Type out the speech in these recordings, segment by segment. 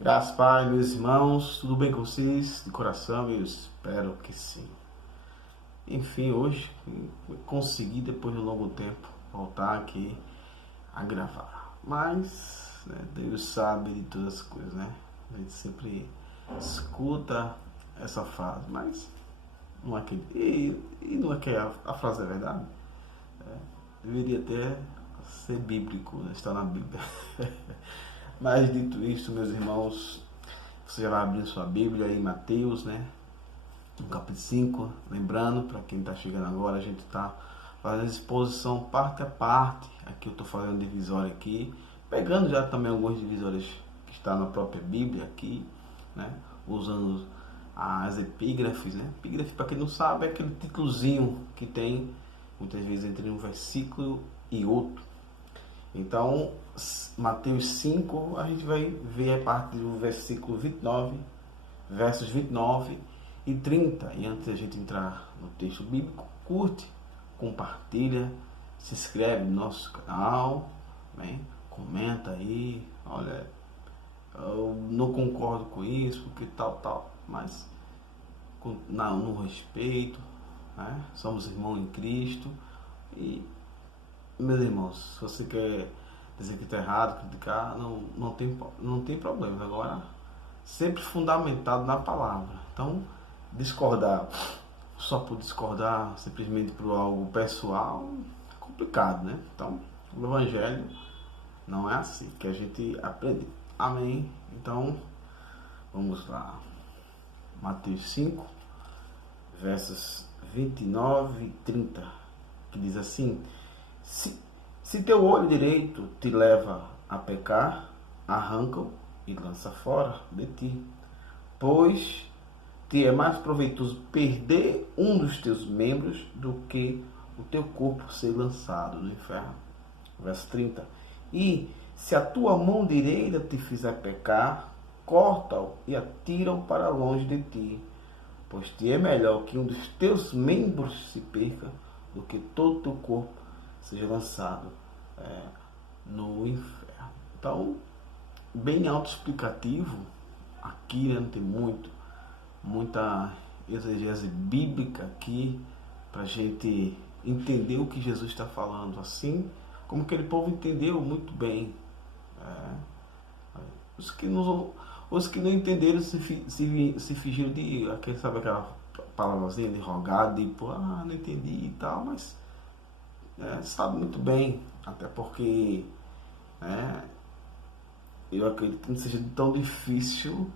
Graças, Pai, meus irmãos, tudo bem com vocês? De coração, eu espero que sim. Enfim, hoje consegui, depois de um longo tempo, voltar aqui a gravar. Mas, né, Deus sabe de todas as coisas, né? A gente sempre escuta essa frase, mas não é que. E não é que a frase é verdade? Deveria até ser bíblico, né? Está na Bíblia. Mas dito isso, meus irmãos, você já vai abrir sua Bíblia em Mateus, né? No capítulo 5. Lembrando, para quem está chegando agora, a gente está fazendo exposição parte a parte. Aqui eu estou fazendo divisória aqui, pegando já também alguns divisórios que estão na própria Bíblia aqui, né? Usando as epígrafes, né? Epígrafe, para quem não sabe, é aquele títulozinho que tem muitas vezes entre um versículo e outro. Então, Mateus 5, a gente vai ver a parte do versículo 29, versos 29 e 30. E antes de a gente entrar no texto bíblico, curte, compartilha, se inscreve no nosso canal, né? Comenta aí, olha, eu não concordo com isso, porque tal, mas no respeito, né? Somos irmãos em Cristo. E, meus irmãos, se você quer dizer que está errado, criticar, não tem problema. Agora, sempre fundamentado na palavra. Então, discordar só por discordar, simplesmente por algo pessoal, é complicado, né? Então, o Evangelho não é assim que a gente aprende. Amém? Então, vamos lá. Mateus 5, versos 29 e 30, que diz assim: Se teu olho direito te leva a pecar, arranca-o e lança fora de ti, pois te é mais proveitoso perder um dos teus membros do que o teu corpo ser lançado no inferno. Verso 30. E se a tua mão direita te fizer pecar, corta-o e atira-o para longe de ti, pois te é melhor que um dos teus membros se perca do que todo o teu corpo seja lançado no inferno. Então, bem autoexplicativo aqui, né? Não tem muita exegese bíblica aqui para a gente entender o que Jesus está falando, assim como aquele povo entendeu muito bem. Os que não entenderam se fingiram de, sabe aquela palavrazinha de rogar, de não entendi e tal, mas sabe muito bem, até porque eu acredito que não seja tão difícil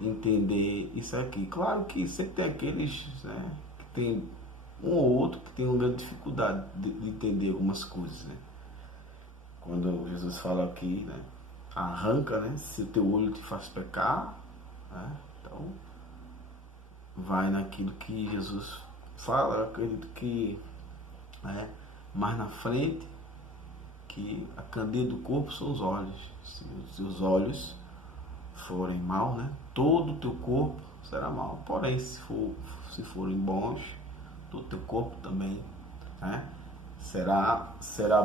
entender isso aqui. Claro que sempre tem aqueles, né, que tem um ou outro que tem uma grande dificuldade de entender algumas coisas, né? Quando Jesus fala aqui, né, arranca, né, se o teu olho te faz pecar, né, então vai naquilo que Jesus fala. Eu acredito que mais na frente, que a candeia do corpo são os olhos. Se os seus olhos forem mal, né, todo o teu corpo será mal. Porém, se forem bons, todo o teu corpo também, né, será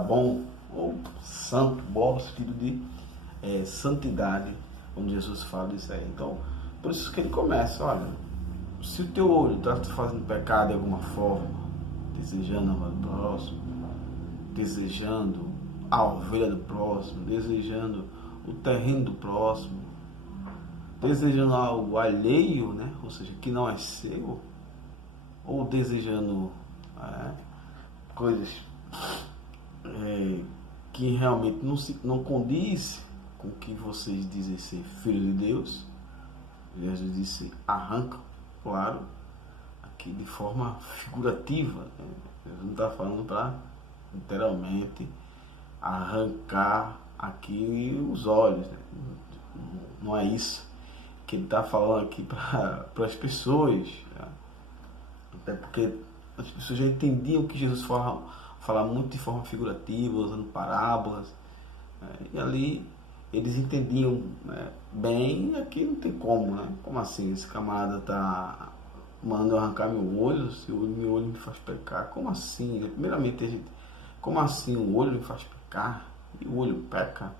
bom, ou santo, bom no sentido de santidade, como Jesus fala isso aí. Então, por isso que ele começa: olha, se o teu olho está te fazendo pecado de alguma forma, desejando a mão do próximo, desejando a ovelha do próximo, desejando o terreno do próximo, desejando algo alheio, né? Ou seja, que não é seu, ou desejando coisas que realmente não condiz com o que vocês dizem ser filhos de Deus, Jesus disse: arranca, claro, aqui de forma figurativa, né? Jesus não está falando para literalmente arrancar aqui os olhos, né? Não é isso que ele está falando aqui para as pessoas, né? Até porque as pessoas já entendiam que Jesus fala muito de forma figurativa, usando parábolas, né? E ali eles entendiam, né, bem. Aqui não tem como, né? Como assim? Esse camarada está mandando arrancar meu olho, se meu olho me faz pecar? Como assim? Primeiramente, como assim o olho me faz pecar? E o olho peca?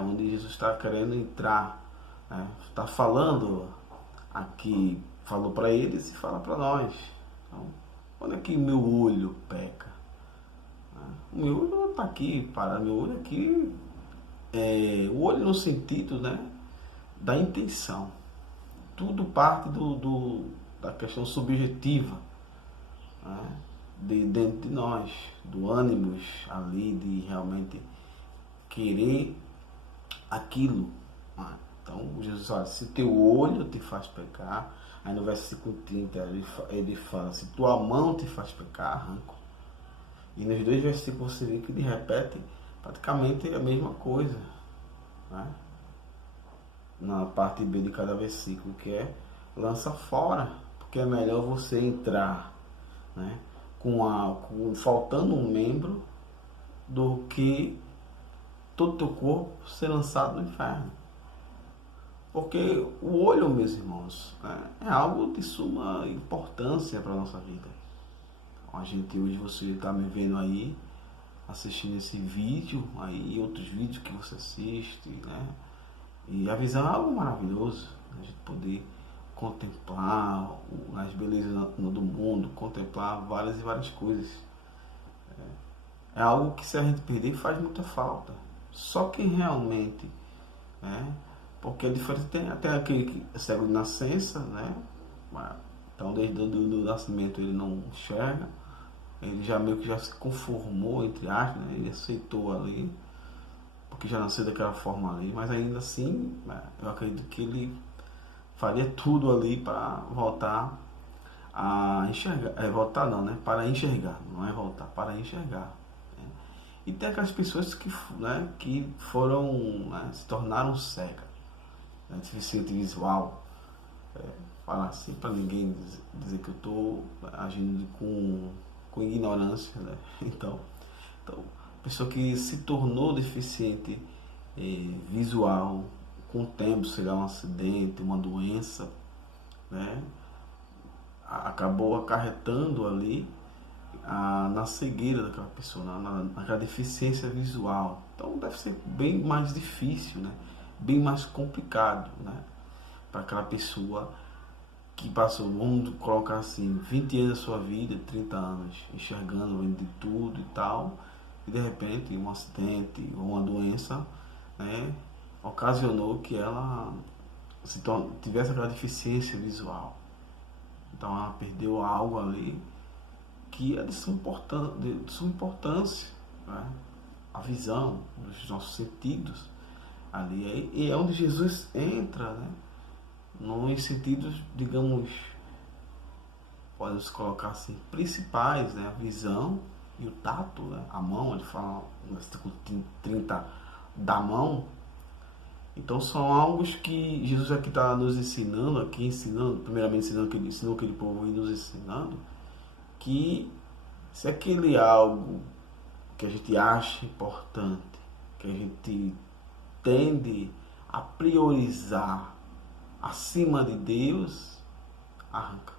onde Jesus está querendo entrar, está falando aqui, falou para eles e fala para nós. Então, onde é que meu olho peca? O meu olho não está aqui parado, meu olho aqui o olho no sentido, da intenção. Tudo parte da questão subjetiva, dentro de nós, do ânimo ali de realmente querer aquilo. Então Jesus fala, se teu olho te faz pecar, aí no versículo 30 ele fala, se tua mão te faz pecar, arranca. E nos dois versículos você vê que ele repete praticamente a mesma coisa, na parte B de cada versículo, que é lança fora, porque é melhor você entrar, faltando um membro, do que todo o teu corpo ser lançado no inferno. Porque o olho, meus irmãos, é algo de suma importância para a nossa vida. A gente hoje, você está me vendo aí, assistindo esse vídeo, aí outros vídeos que você assiste, e a visão é algo maravilhoso, a gente poder contemplar as belezas do mundo, contemplar várias e várias coisas. É algo que, se a gente perder, faz muita falta. Só quem realmente, porque a diferença tem até aquele que é cego de nascença, então desde o nascimento ele não enxerga, ele já meio que já se conformou, entre aspas, ele aceitou ali, porque já nasceu daquela forma ali, mas ainda assim, eu acredito que ele faria tudo ali para voltar a enxergar, voltar não, para enxergar, não é voltar, para enxergar. E tem aquelas pessoas que foram, se tornaram cegas, deficiente visual, falar assim para ninguém dizer que eu estou agindo com ignorância, Então, a pessoa que se tornou deficiente visual, com o tempo, será um acidente, uma doença, acabou acarretando ali na cegueira daquela pessoa, naquela deficiência visual. Então deve ser bem mais difícil, bem mais complicado, para aquela pessoa que passou, vamos colocar assim, 20 anos da sua vida, 30 anos, enxergando, vendo de tudo e tal, e de repente um acidente ou uma doença, ocasionou que ela tivesse aquela deficiência visual. Então ela perdeu algo ali que é de suma importância, a visão dos nossos sentidos ali, e é onde Jesus entra, nos sentidos, digamos, podemos colocar assim, principais, a visão e o tato, a mão, ele fala no versículo 30 da mão. Então são algo que Jesus aqui está nos ensinando, primeiramente ensinando aquele povo e nos ensinando, que se aquele algo que a gente acha importante, que a gente tende a priorizar acima de Deus, arranca,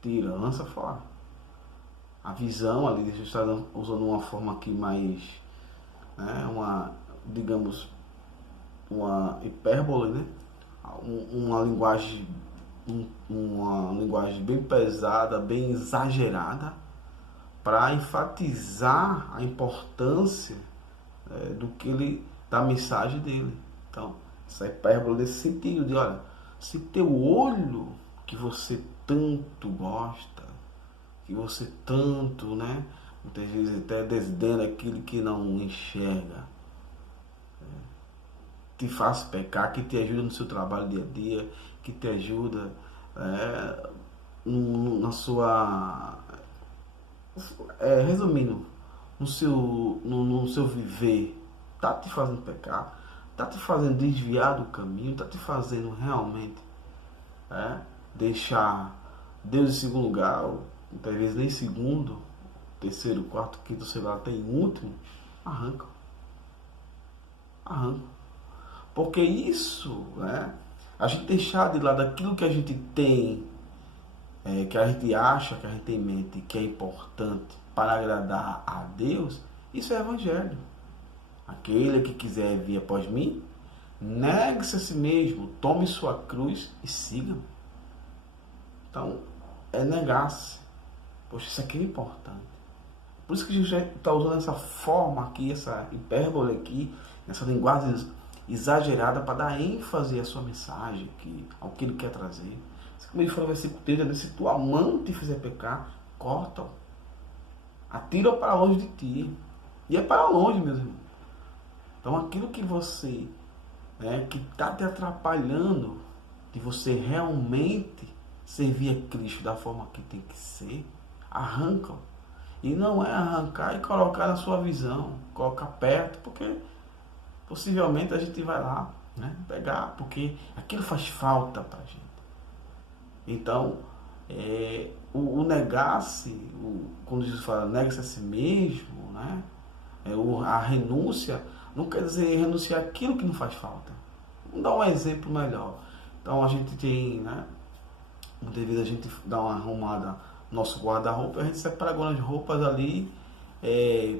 tira, lança fora. A visão ali, Jesus está usando uma forma aqui mais, digamos, uma hipérbole, uma linguagem bem pesada, bem exagerada, para enfatizar a importância da mensagem dele. Então, essa hipérbole desse sentido de, olha, se teu olho, que você tanto gosta, que você tanto, muitas vezes até desdém aquilo que não enxerga, te faz pecar, que te ajuda no seu trabalho dia a dia, que te ajuda na sua, resumindo, no seu viver, está te fazendo pecar, está te fazendo desviar do caminho, está te fazendo realmente deixar Deus em segundo lugar, ou muitas vezes nem segundo, terceiro, quarto, quinto, sei lá, até em último, arranca. Porque isso, a gente deixar de lado aquilo que a gente tem, que a gente acha, que a gente tem em mente, que é importante para agradar a Deus, isso é evangelho. Aquele que quiser vir após mim, negue-se a si mesmo, tome sua cruz e siga-me. Então, é negar-se. Poxa, isso aqui é importante. Por isso que Jesus está usando essa forma aqui, essa hipérbole aqui, essa linguagem exagerada para dar ênfase à sua mensagem, ao que ele quer trazer. Como ele falou no versículo 30, se tua mão te fizer pecar, corta-o. Atira-o para longe de ti. E é para longe, meus irmãos. Então aquilo que você, que está te atrapalhando de você realmente servir a Cristo da forma que tem que ser, arranca-o. E não é arrancar e colocar na sua visão, colocar perto, porque possivelmente a gente vai lá, pegar, porque aquilo faz falta para a gente. Então, o negar-se, quando Jesus fala nega-se a si mesmo, a renúncia, não quer dizer renunciar aquilo que não faz falta. Vamos dar um exemplo melhor. Então a gente tem, muitas vezes a gente dá uma arrumada no nosso guarda-roupa, a gente separa algumas roupas ali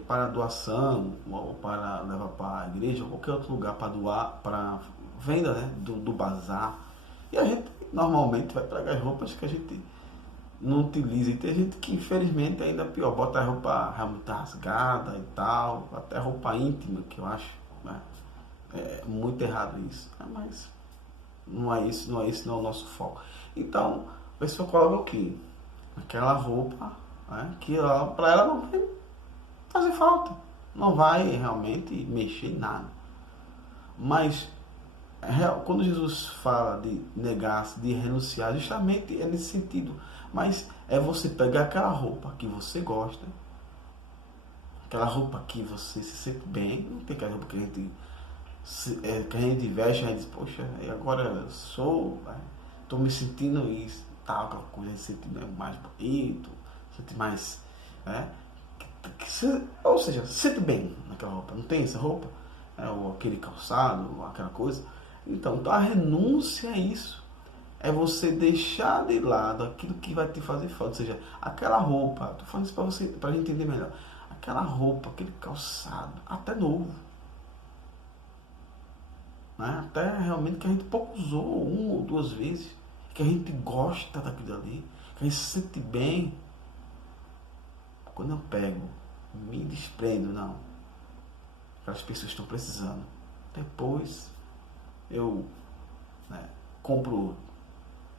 para doação, ou para levar para a igreja, ou qualquer outro lugar para doar, para venda do bazar. E a gente normalmente vai pegar as roupas que a gente não utiliza. E tem gente que infelizmente ainda pior, bota a roupa realmente rasgada e tal, até roupa íntima, que eu acho é muito errado isso. Mas não é isso, não é o nosso foco. Então, a pessoa coloca o quê? Aquela roupa que para ela não vai fazer falta, não vai realmente mexer em nada. Mas quando Jesus fala de negar-se, de renunciar, justamente é nesse sentido. Mas é você pegar aquela roupa que você gosta, aquela roupa que você se sente bem, não tem aquela roupa que a gente veste e a gente diz, poxa, agora eu estou me sentindo isso, tal, aquela coisa, se sente mais bonito, se sente mais, ou seja, se sente bem naquela roupa, não tem essa roupa, ou aquele calçado, ou aquela coisa. Então a renúncia é isso. É você deixar de lado aquilo que vai te fazer falta. Ou seja, aquela roupa, estou falando isso para você, para a gente entender melhor. Aquela roupa, aquele calçado, até novo. Até realmente que a gente pouco usou, 1 ou 2 vezes. Que a gente gosta daquilo ali. Que a gente se sente bem. Quando eu pego, me desprendo, não. Aquelas pessoas estão precisando. Depois eu compro outro.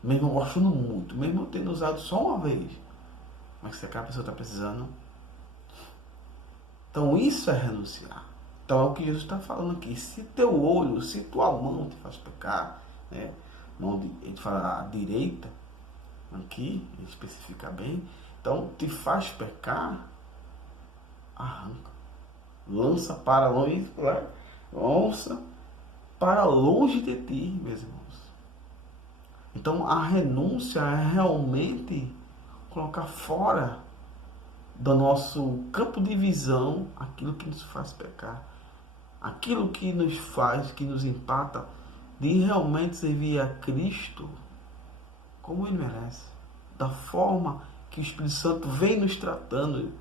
Mesmo gostando muito, mesmo tendo usado só uma vez. Mas se aquela pessoa está precisando. Então isso é renunciar. Então é o que Jesus está falando aqui. Se teu olho, se tua mão te faz pecar, ele fala a direita, aqui, ele especifica bem. Então te faz pecar, arranca. Lança para longe, para longe de ti, meus irmãos. Então a renúncia é realmente colocar fora do nosso campo de visão aquilo que nos faz pecar, aquilo que nos faz, que nos empata de realmente servir a Cristo como Ele merece, da forma que o Espírito Santo vem nos tratando,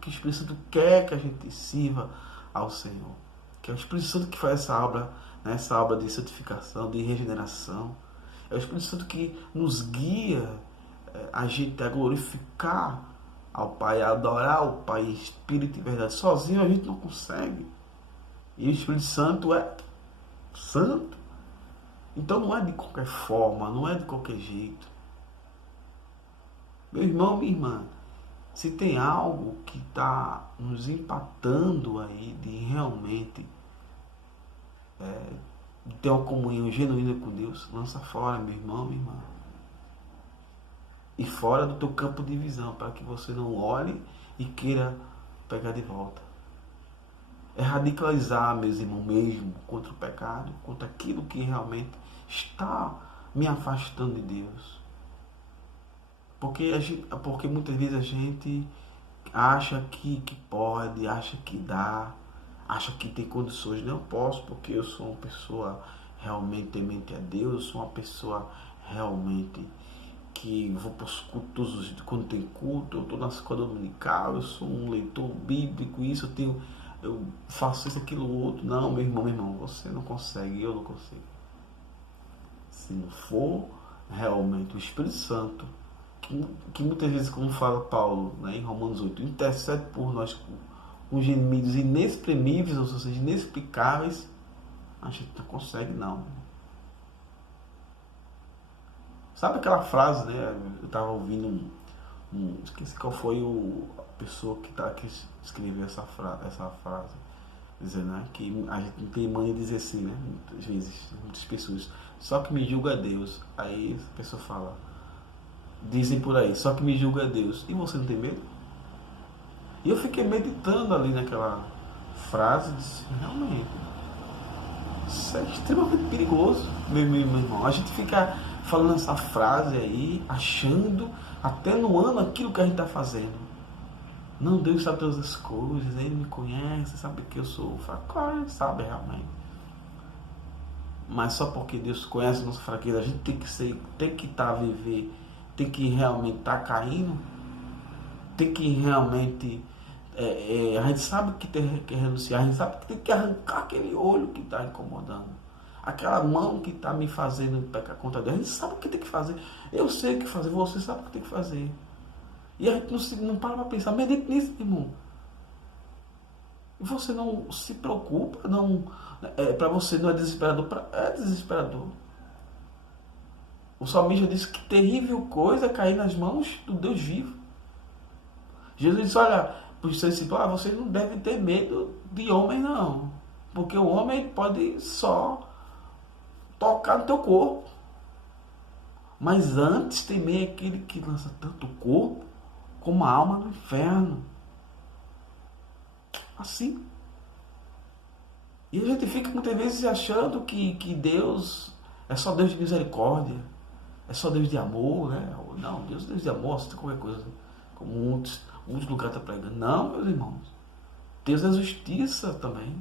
que o Espírito Santo quer que a gente sirva ao Senhor, que é o Espírito Santo que faz essa obra de santificação, de regeneração. É o Espírito Santo que nos guia a gente a glorificar ao Pai, a adorar o Pai em espírito e verdade. Sozinho a gente não consegue. E o Espírito Santo é santo. Então não é de qualquer forma, não é de qualquer jeito. Meu irmão, minha irmã, se tem algo que está nos empatando aí de realmente ter uma comunhão genuína com Deus, lança fora, meu irmão, minha irmã. E fora do teu campo de visão, para que você não olhe e queira pegar de volta. É radicalizar, meus irmãos, mesmo contra o pecado, contra aquilo que realmente está me afastando de Deus. Porque muitas vezes a gente acha que pode, acha que dá, acha que tem condições. Não posso, porque eu sou uma pessoa realmente temente a Deus, eu sou uma pessoa realmente que vou para os cultos quando tem culto, eu estou na escola dominical, eu sou um leitor bíblico, isso eu tenho eu faço isso, aquilo, outro. Não, meu irmão, você não consegue, eu não consigo. Se não for realmente o Espírito Santo, que muitas vezes, como fala Paulo, né, em Romanos 8, intercede por nós com gemidos inexprimíveis, ou seja, inexplicáveis, a gente não consegue, não. Sabe aquela frase, né? Eu estava ouvindo esqueci qual foi a pessoa que escreveu essa frase, dizendo, né, que a gente não tem mania de dizer assim, né? Muitas vezes, muitas pessoas, só que me julga Deus. Aí a pessoa fala, dizem por aí, só que me julga Deus. E você não tem medo? E eu fiquei meditando ali naquela frase e disse, realmente, isso é extremamente perigoso, meu irmão. A gente fica falando essa frase aí, achando, atenuando aquilo que a gente está fazendo. Não, Deus sabe todas as coisas, Ele me conhece, sabe que eu sou fraco, Ele sabe realmente. Mas só porque Deus conhece a nossa fraqueza, a gente tem que estar a viver, tem que realmente estar caindo, tem que realmente... a gente sabe que tem que renunciar, a gente sabe que tem que arrancar aquele olho que está incomodando, aquela mão que está me fazendo pecar contra Deus. A gente sabe o que tem que fazer, eu sei o que fazer, você sabe o que tem que fazer. E a gente não para para pensar, medite nisso, irmão. E você não se preocupa, para você não é desesperador, é desesperador. O salmista disse que terrível coisa é cair nas mãos do Deus vivo. Jesus disse, olha, por isso vocês não devem ter medo de homem, não. Porque o homem pode só tocar no teu corpo. Mas antes temer aquele que lança tanto o corpo como a alma no inferno. Assim. E a gente fica muitas vezes achando que Deus é só Deus de misericórdia, é só Deus de amor, né? Não, Deus é Deus de amor, se tem qualquer coisa, como muitos lugares estão pregando. Não, meus irmãos. Deus é justiça também.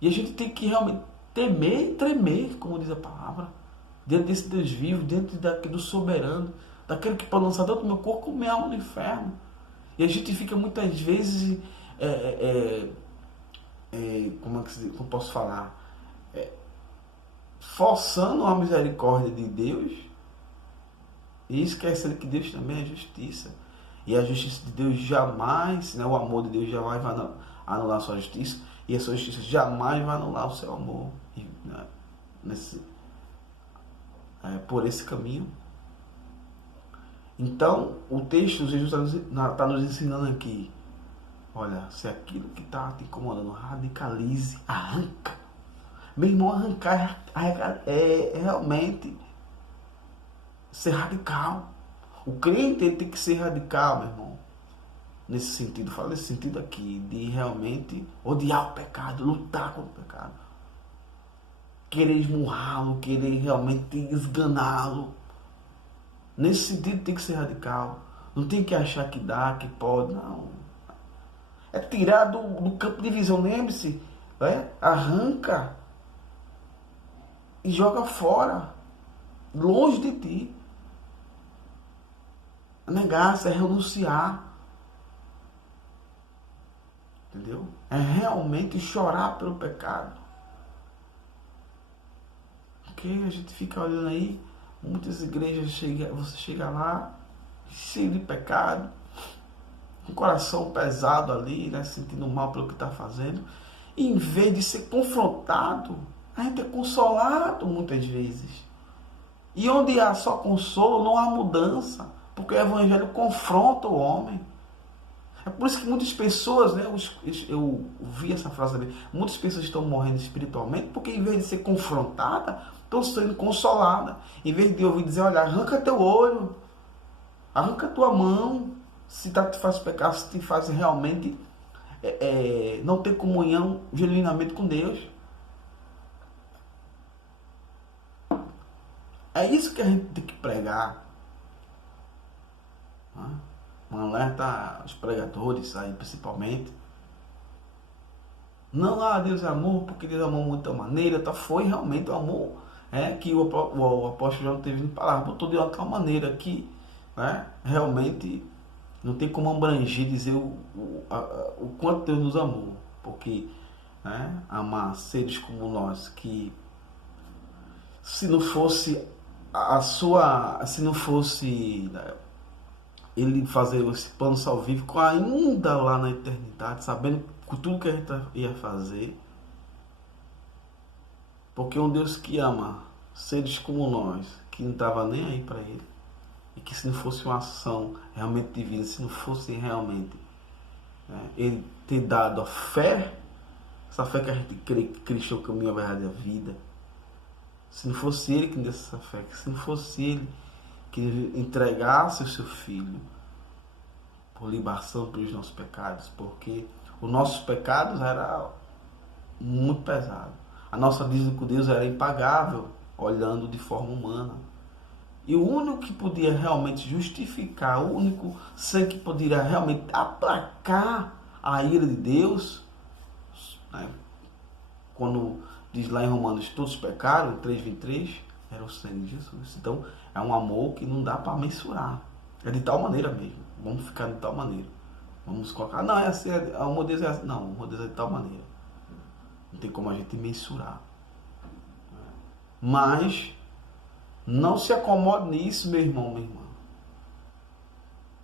E a gente tem que realmente temer e tremer, como diz a palavra, diante desse Deus vivo, diante do soberano, daquele que pode lançar tanto o meu corpo como minha alma no inferno. E a gente fica muitas vezes, como eu posso falar, forçando a misericórdia de Deus e esquecendo que Deus também é justiça. E a justiça de Deus jamais, né, o amor de Deus jamais vai anular a sua justiça, e a sua justiça jamais vai anular o seu amor. E, né, por esse caminho. Então, o texto, Jesus está nos ensinando aqui, olha, se aquilo que está te incomodando, radicalize, arranca. Meu irmão, arrancar é realmente ser radical. O crente ele tem que ser radical, meu irmão. Nesse sentido, fala nesse sentido aqui, de realmente odiar o pecado, lutar contra o pecado. Querer esmurrá-lo, querer realmente esganá-lo. Nesse sentido tem que ser radical. Não tem que achar que dá, que pode, não. É tirar do campo de visão, lembre-se, arranca e joga fora, longe de ti. Negar-se é renunciar. Entendeu? É realmente chorar pelo pecado. Porque a gente fica olhando aí, muitas igrejas você chega lá, cheio de pecado, com o coração pesado ali, né, sentindo mal pelo que está fazendo. E em vez de ser confrontado, a gente é consolado muitas vezes. E onde há só consolo, não há mudança. Porque o evangelho confronta o homem. É por isso que muitas pessoas, né, eu vi essa frase ali, muitas pessoas estão morrendo espiritualmente porque em vez de ser confrontada, estão sendo consoladas. Em vez de ouvir dizer, olha, arranca teu olho, arranca tua mão, se te faz pecar, se te faz realmente não ter comunhão genuinamente com Deus. É isso que a gente tem que pregar. Um alerta aos pregadores aí, principalmente. Não, Deus é amor, porque Deus amou de muita maneira. Foi realmente o amor que o apóstolo João teve em palavra. Botou de uma tal maneira que realmente não tem como abranger, dizer o quanto Deus nos amou. porque, né, amar seres como nós, que se não fosse se não fosse, né, ele fazer esse plano salvífico ainda lá na eternidade, sabendo tudo que a gente ia fazer, porque um Deus que ama seres como nós, que não estava nem aí para ele, e que se não fosse uma ação realmente divina, se não fosse realmente, né, ele ter dado a fé, essa fé que a gente crê que Cristo é o caminho, a verdade e a vida, se não fosse ele que desse essa fé, se não fosse ele que entregasse o seu filho por libação pelos nossos pecados, porque os nossos pecados eram muito pesados. A nossa dívida com Deus era impagável, olhando de forma humana. E o único que podia realmente justificar, o único sangue que poderia realmente aplacar a ira de Deus, né, quando diz lá em Romanos, todos pecaram, 3:23, era o sangue de Jesus. Então, é um amor que não dá para mensurar. É de tal maneira mesmo. Vamos ficar de tal maneira. Vamos colocar, não, é assim, o amor de Deus é assim. Não, o amor de Deus é de tal maneira. Não tem como a gente mensurar. Mas, não se acomode nisso, meu irmão, minha irmã.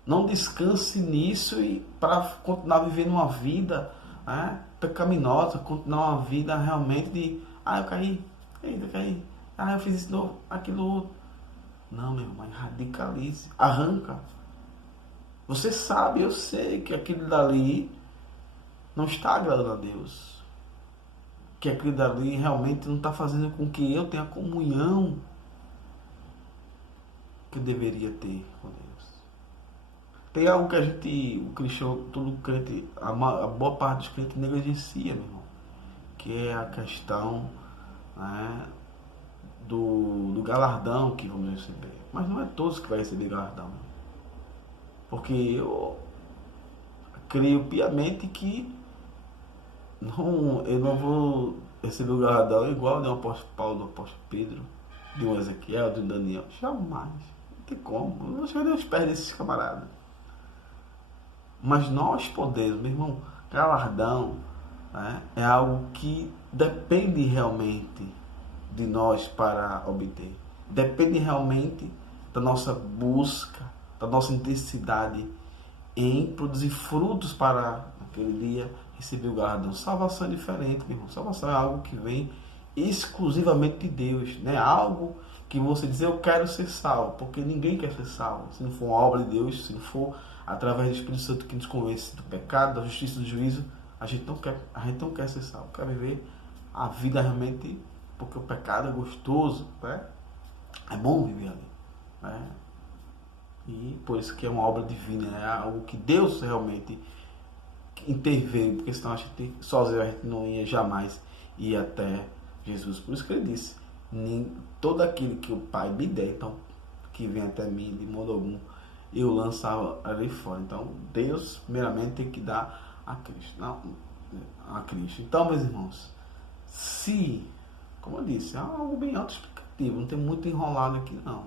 Não descanse nisso e para continuar vivendo uma vida, né, pecaminosa, continuar uma vida realmente de, eu caí, eita, caí, eu fiz isso novo, aquilo outro. Não, meu irmão, radicalize, arranca. Você sabe, eu sei que aquilo dali não está agradando a Deus. Que aquilo dali realmente não está fazendo com que eu tenha a comunhão que eu deveria ter com Deus. Tem algo que a gente, o cristão, todo crente, a boa parte dos crentes negligencia, meu irmão. Que é a questão, né, do galardão que vamos receber. Mas não é todos que vão receber galardão. Porque eu creio piamente que eu não vou receber o galardão igual de um apóstolo Paulo, do apóstolo Pedro, de um Ezequiel, de um Daniel. Jamais. Não tem como. Eu não cheguei aos pés desses camaradas. Mas nós podemos, meu irmão, galardão, né, é algo que depende realmente de nós para obter. Depende realmente da nossa busca, da nossa intensidade em produzir frutos para aquele dia receber o galardão. Salvação é diferente, meu irmão. Salvação é algo que vem exclusivamente de Deus, né? Algo que você diz, eu quero ser salvo, porque ninguém quer ser salvo. Se não for uma obra de Deus, se não for através do Espírito Santo que nos convence do pecado, da justiça e do juízo, a gente não quer ser salvo. Quer viver a vida realmente, porque o pecado é gostoso, né? É bom viver ali, né? E por isso que é uma obra divina, é algo que Deus realmente interveio, porque senão a gente sozinho a gente não ia jamais ir até Jesus. Por isso que ele disse, todo aquele que o Pai me der, então, que vem até mim de modo algum, eu lançava ali fora. Então Deus primeiramente tem que dar a Cristo, não, a Cristo. Então, meus irmãos, se, como eu disse, é algo bem autoexplicativo, não tem muito enrolado aqui não.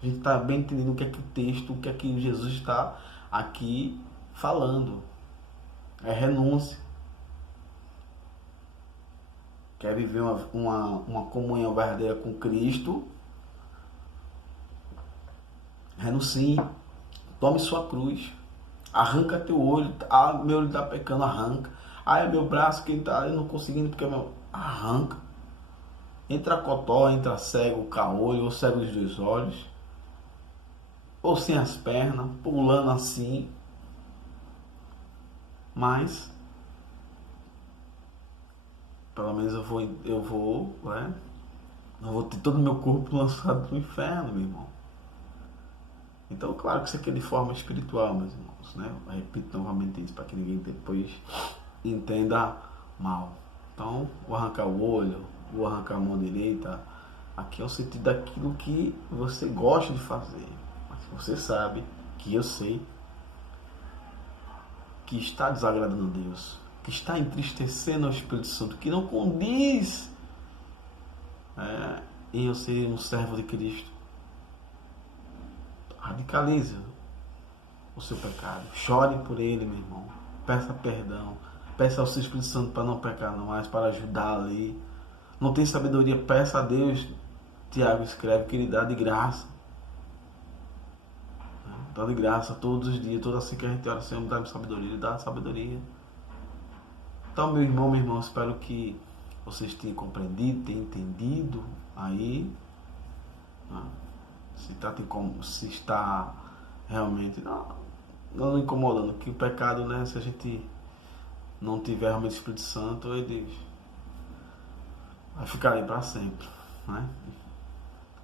A gente está bem entendendo o que é que o texto, o que é que Jesus está aqui falando. É renúncia. Quer viver uma comunhão verdadeira com Cristo? Renuncie. Tome sua cruz. Arranca teu olho. Meu olho está pecando, arranca. É meu braço que está não conseguindo porque meu... Arranca. Entra cotó, entra cego, caolho, ou cego dos dois olhos. Ou sem as pernas, pulando assim. Mas, pelo menos eu vou, né? Não vou ter todo o meu corpo lançado no inferno, meu irmão. Então, claro que isso aqui é de forma espiritual, meus irmãos, né? Eu repito novamente isso para que ninguém depois entenda mal. Então, vou arrancar o olho, vou arrancar a mão direita. Aqui é o sentido daquilo que você gosta de fazer. Mas você sabe que eu sei que está desagradando a Deus, que está entristecendo o Espírito Santo, que não condiz em eu ser um servo de Cristo. Radicalize o seu pecado. Chore por ele, meu irmão. Peça perdão. Peça ao seu Espírito Santo para não pecar não mais, para ajudar ali. Não tem sabedoria, peça a Deus. Tiago escreve que Ele dá de graça. Dá de graça todos os dias, toda assim que a gente ora, Senhor, dá-me sabedoria, Ele dá sabedoria. Então, meu irmão, espero que vocês tenham compreendido, tenham entendido aí, né? Se está realmente não incomodando, que o pecado, né, se a gente não tiver realmente o Espírito Santo, ele vai ficar aí para sempre, né?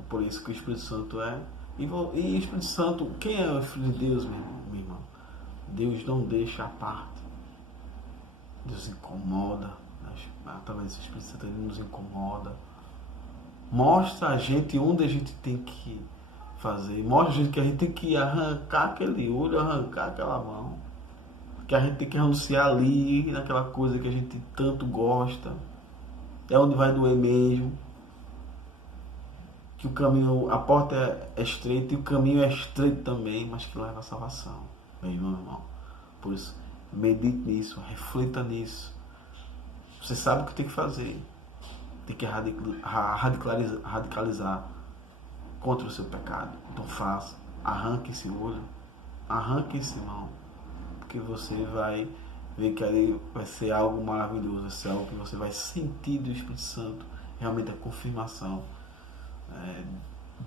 Por isso que o Espírito Santo é. E o Espírito Santo, quem é o Filho de Deus, meu irmão? Deus não deixa a parte. Deus incomoda. Através do Espírito Santo ele nos incomoda. Mostra a gente onde a gente tem que fazer. Mostra a gente que a gente tem que arrancar aquele olho, arrancar aquela mão. Que a gente tem que renunciar ali, naquela coisa que a gente tanto gosta. É onde vai doer mesmo. Que o caminho, a porta é estreita e o caminho é estreito também, mas que leva à salvação. Meu irmão. Por isso, medite nisso, reflita nisso. Você sabe o que tem que fazer. Tem que radicalizar contra o seu pecado. Então faça. Arranque esse olho. Arranque esse mão. Porque você vai ver que ali vai ser algo maravilhoso. Vai ser algo que você vai sentir do Espírito Santo. Realmente a confirmação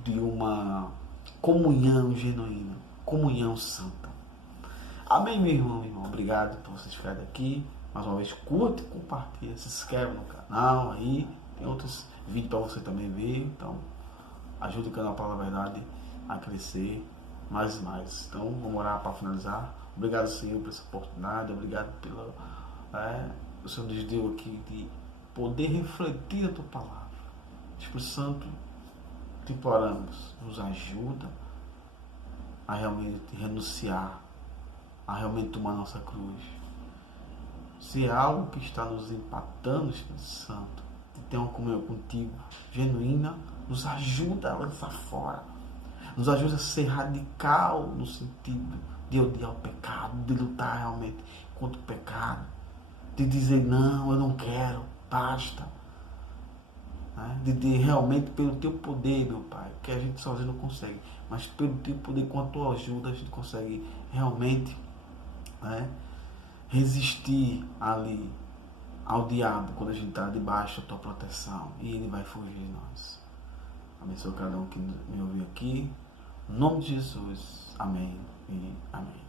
de uma comunhão genuína. Comunhão santa. Amém, meu irmão. Obrigado por vocês ficarem aqui. Mais uma vez, curte, compartilha, se inscreve no canal aí. Tem outros vídeos para você também ver. Então, ajude o canal Palavra Verdade a crescer mais e mais. Então, vamos orar para finalizar. Obrigado, Senhor, por essa oportunidade. Obrigado pelo o Senhor nos deu aqui de poder refletir a Tua Palavra. Espírito Santo, te imploramos, nos ajuda a realmente renunciar, a realmente tomar nossa cruz. Se é algo que está nos empatando, Espírito Santo, de ter uma comunhão contigo genuína, nos ajuda a lançar fora. Nos ajuda a ser radical no sentido de odiar o pecado, de lutar realmente contra o pecado, de dizer não, eu não quero, basta. De realmente pelo teu poder, meu Pai, que a gente sozinho não consegue, mas pelo teu poder, com a tua ajuda, a gente consegue realmente resistir ali ao diabo quando a gente está debaixo da tua proteção e ele vai fugir de nós. Abençoe cada um que me ouviu aqui. Em nome de Jesus. Amém e amém.